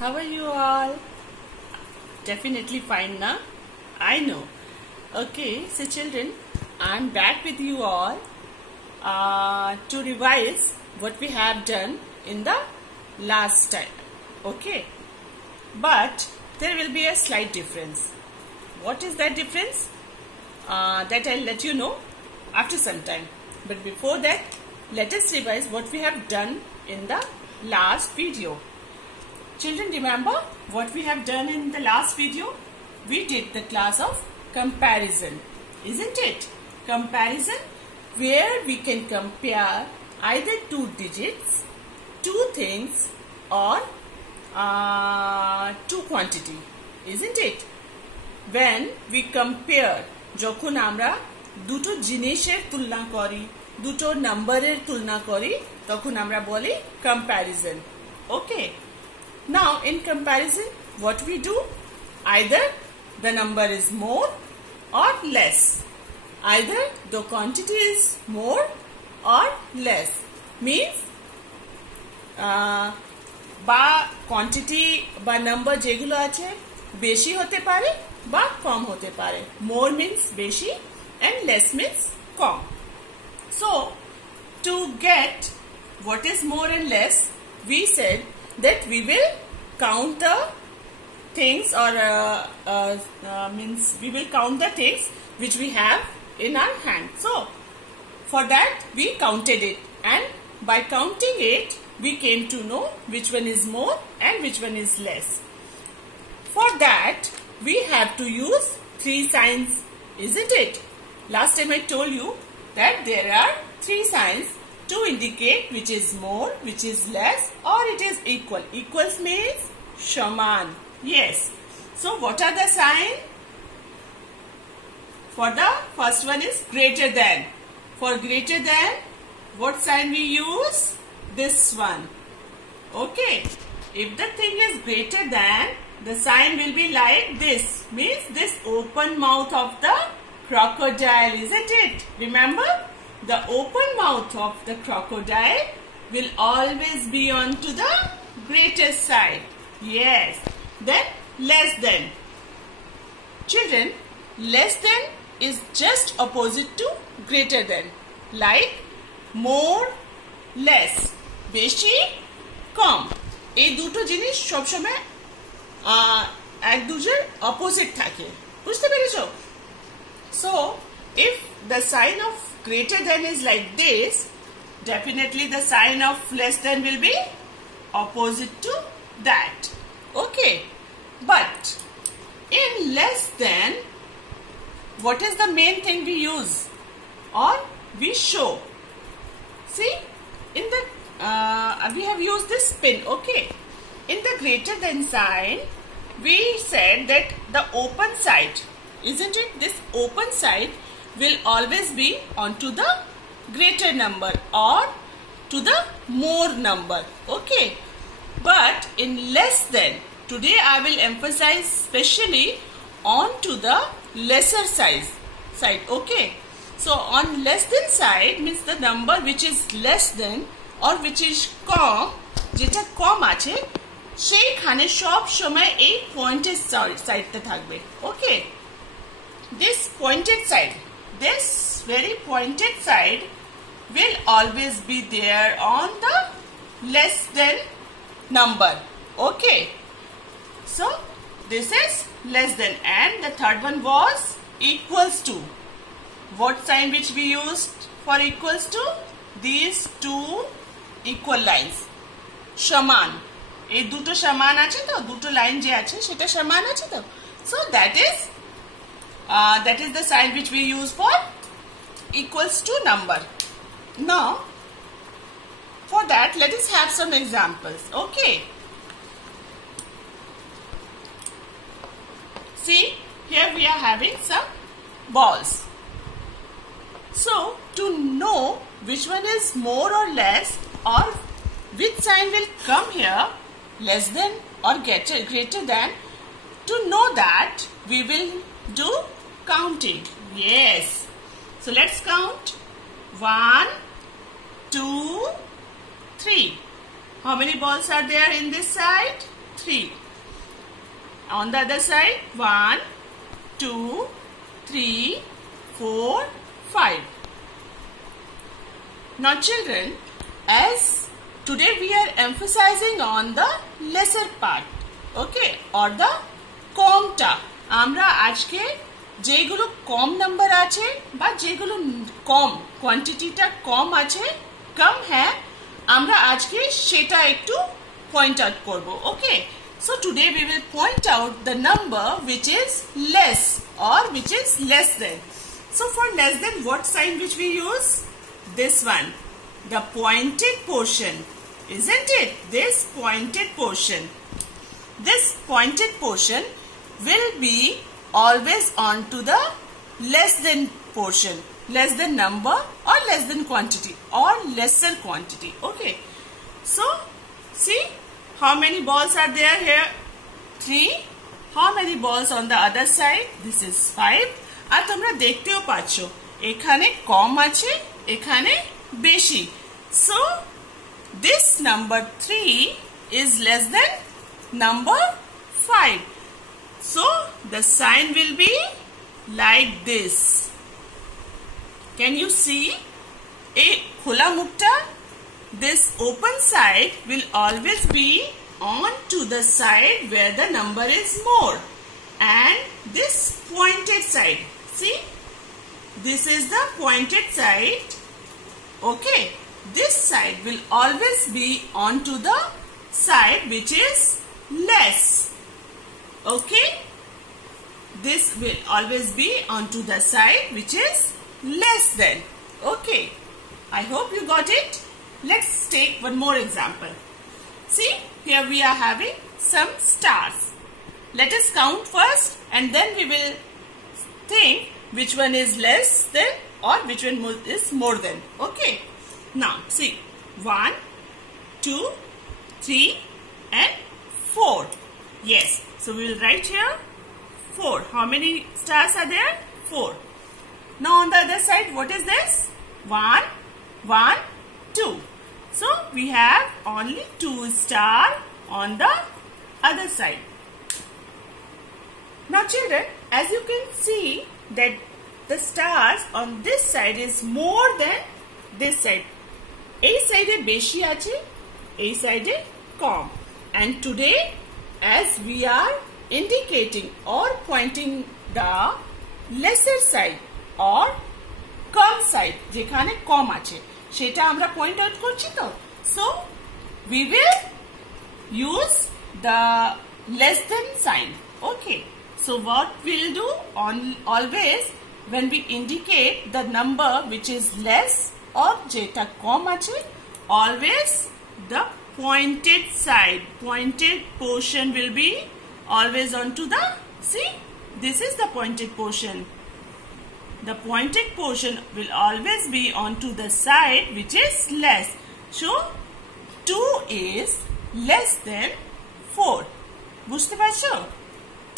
How are you all? Definitely fine now. I know. Okay, so children, I'm back with you all to revise what we have done in the last time. Okay, but there will be a slight difference. What is that difference? That I'll let you know after some time. But before that, let us revise what we have done in the last video. Children, remember what we have done in the last video? We did the class of comparison, isn't it? Comparison where we can compare either two digits, two things, or two quantity, isn't it? When we compare, যখন আমরা দুটো জিনিসের তুলনা করি, দুটো নাম্বারের তুলনা করি, তখন আমরা বলি comparison. Okay. Now in comparison, what we do? Either the number is more or less. Either the quantity is more or less. Means বা quantity বা number যেগুলো আছে বেশি হতে পারে বা কম হতে পারে. More means বেশি and less means com. So to get what is more and less, we said that we will count the things or means we will count the things which we have in our hand. So for that we counted it, and by counting it we came to know which one is more and which one is less. For that we have to use three signs, isn't it? Last time I told you that there are three signs to indicate which is more, which is less, or it is equal. Equals means shaman. Yes. So what are the signs? For the first one is greater than. For greater than, what sign we use? This one. Okay. If the thing is greater than, the sign will be like this. Means this open mouth of the crocodile, isn't it? Remember? The open mouth of the crocodile will always be on to the greater side. Yes. Then less than. Children, less than is just opposite to greater than. Like more, less. বেশি, কম. এই দুটো জিনিস সবসময় এক দুজের opposite থাকে. বুঝতে পেরেছো? So, if the sign of greater than is like this, definitely the sign of less than will be opposite to that. Okay. But in less than, what is the main thing we use or we show? See, in the we have used this pin. Okay. In the greater than sign, we said that the open side, isn't it? This open side will always be onto the greater number or to the more number. Okay. But in less than, today I will emphasize specially onto the lesser side. Okay. So on less than side means the number which is less than or which is কম, যেটা কম আছে সেইখানে সব সময় এই pointed সাইডটা থাকবে. Okay. This pointed side, this very pointed side will always be there on the less than number. Okay. So this is less than, and the third one was equals to. What sign which we used for equals to? These two equal lines. Shaman. এই দুটো সমান আছে তো, দুটো line যে আছে সেটা সমান আছে তো. So that is the sign which we use for equals to number. Now for that let us have some examples. Okay. See, here we are having some balls. So to know which one is more or less, or which sign will come here, less than or greater than, to know that we will do counting. Yes. So let's count. 1, 2, 3. How many balls are there in this side? 3. On the other side, 1, 2, 3, 4, 5. Now children, as today we are emphasizing on the lesser part, okay, or the কমটা। আমরা আজকে যেগুলো কম number আছে বা যেগুলো কম কোয়ান্টিটিটা কম আছে, কম হ্যাঁ, আমরা আজকে সেটা একটু পয়েন্ট আউট করব, ওকে? So today we will point out the number which is less or which is less than. So for less than, what sign which we use? This one, the pointed portion, isn't it? This pointed portion. This pointed portion will be always on to the less than portion, less than number or less than quantity or lesser quantity, okay? So see how many balls are there here? 3. How many balls on the other side? This is 5. আর তোমরা দেখতেও পাচ্ছ এখানে কম আছে, এখানে বেশি। So this number 3 is less than number 5. So the sign will be like this. Can you see? A khula mukta, this open side will always be on to the side where the number is more, and this pointed side, see, this is the pointed side, okay? This side will always be on to the side which is less, okay? This will always be on to the side which is less than, okay? I hope you got it. Let's take one more example. See, here we are having some stars. Let us count first and then we will think which one is less than or which one is more than, okay? Now see, 1, 2, 3 and 4. Yes, so we will write here 4. How many stars are there? 4. Now on the other side, what is this? 1, 1, 2. So we have only 2 stars on the other side. Now children, as you can see that the stars on this side is more than this side. এই সাইডে বেশি আছে, এই সাইডে কম। And today, as we are indicating or pointing the lesser side or com side, যেখানে কম আছে সেটা আমরা পয়েন্ট আউট করছি তো। So we will use the less than sign, okay? So what we'll do always when we indicate the number which is less or jeta কম আছে, always the pointed side, pointed portion will be always onto the, see, this is the pointed portion. The pointed portion will always be onto the side which is less. So 2 is less than 4. বুঝতে পারছো?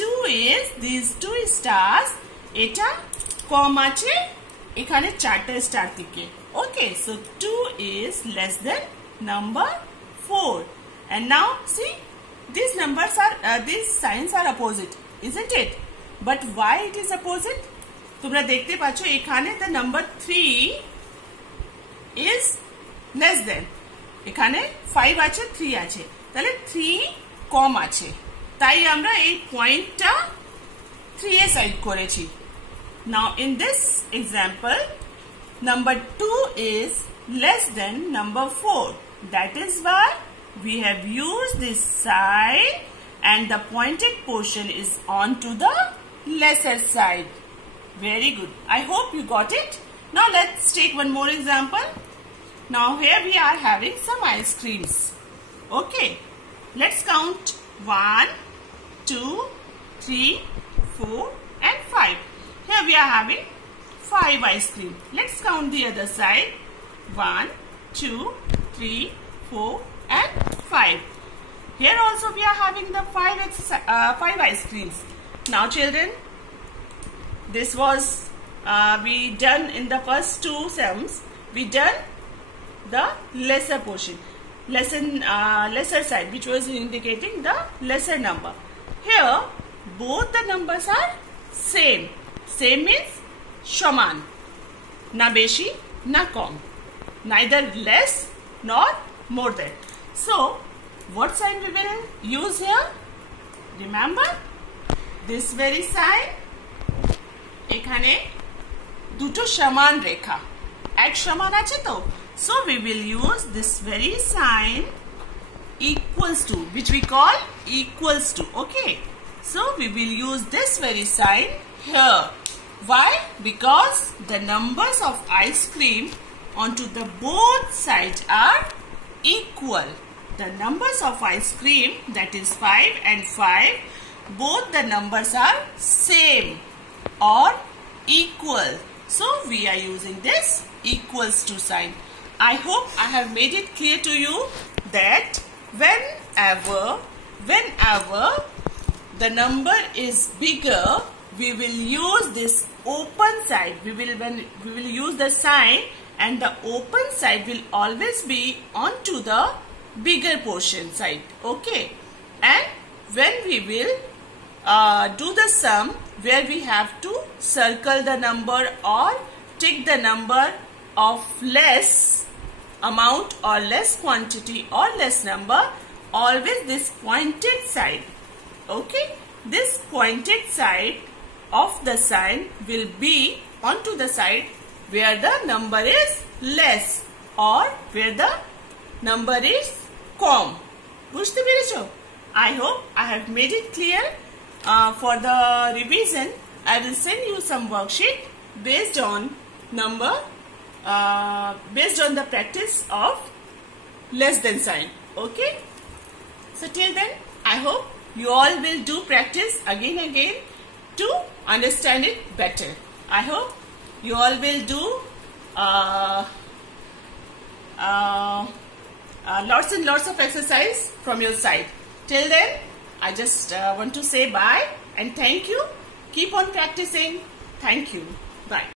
2 is, these 2 stars, এটা কম আছে, এখানে 4টা star থেকে, okay? So 2 is less than number 4. And now see, these numbers are, these signs are opposite, isn't it? But why it is opposite? তোমরা দেখতে পাচ্ছ এখানে the number 3 is less than, এখানে 5 আছে, 3 আছে, তাহলে 3 কম আছে, তাই আমরা এই পয়েন্টটা 3 এ সাইড করেছি। Now in this example, number 2 is less than number 4. That is why we have used this side and the pointed portion is on to the lesser side. Very good. I hope you got it. Now let's take one more example. Now here we are having some ice creams. Okay. Let's count 1, 2, 3, 4 and 5. Here we are having 5 ice cream. Let's count the other side. 1, 2, 3, 4 and 5. Here also we are having the 5 ice creams. Now children, this was we done in the first 2 sums. We done the lesser portion. lesser side, which was indicating the lesser number. Here both the numbers are same. Same means সমান, না বেশি না কম, neither less nor more than. So what sign we will use here? Remember this very sign. এখানে দুটো সমান রেখা এক সমান আছে তো, so we will use this very sign equals to, which we call equals to. Okay, so we will use this very sign here. Why? Because the numbers of ice cream onto the both sides are equal. The numbers of ice cream, that is 5 and 5, both the numbers are same or equal. So we are using this equals to sign. I hope I have made it clear to you that whenever the number is bigger, we will use this open side. We will use the sign, and the open side will always be onto the bigger portion side. Okay, and when we will do the sum, where we have to circle the number or take the number of less amount or less quantity or less number, always this pointed side. Okay, this pointed side of the sign will be onto the side where the number is less or where the number is কম. বুঝতে পেরেছো? I hope I have made it clear. For the revision, I will send you some worksheet based on the practice of less than sign. Okay, so till then I hope you all will do practice again to understand it better. I hope you all will do lots and lots of exercise from your side. Till then, I just want to say bye and thank you. Keep on practicing. Thank you. Bye.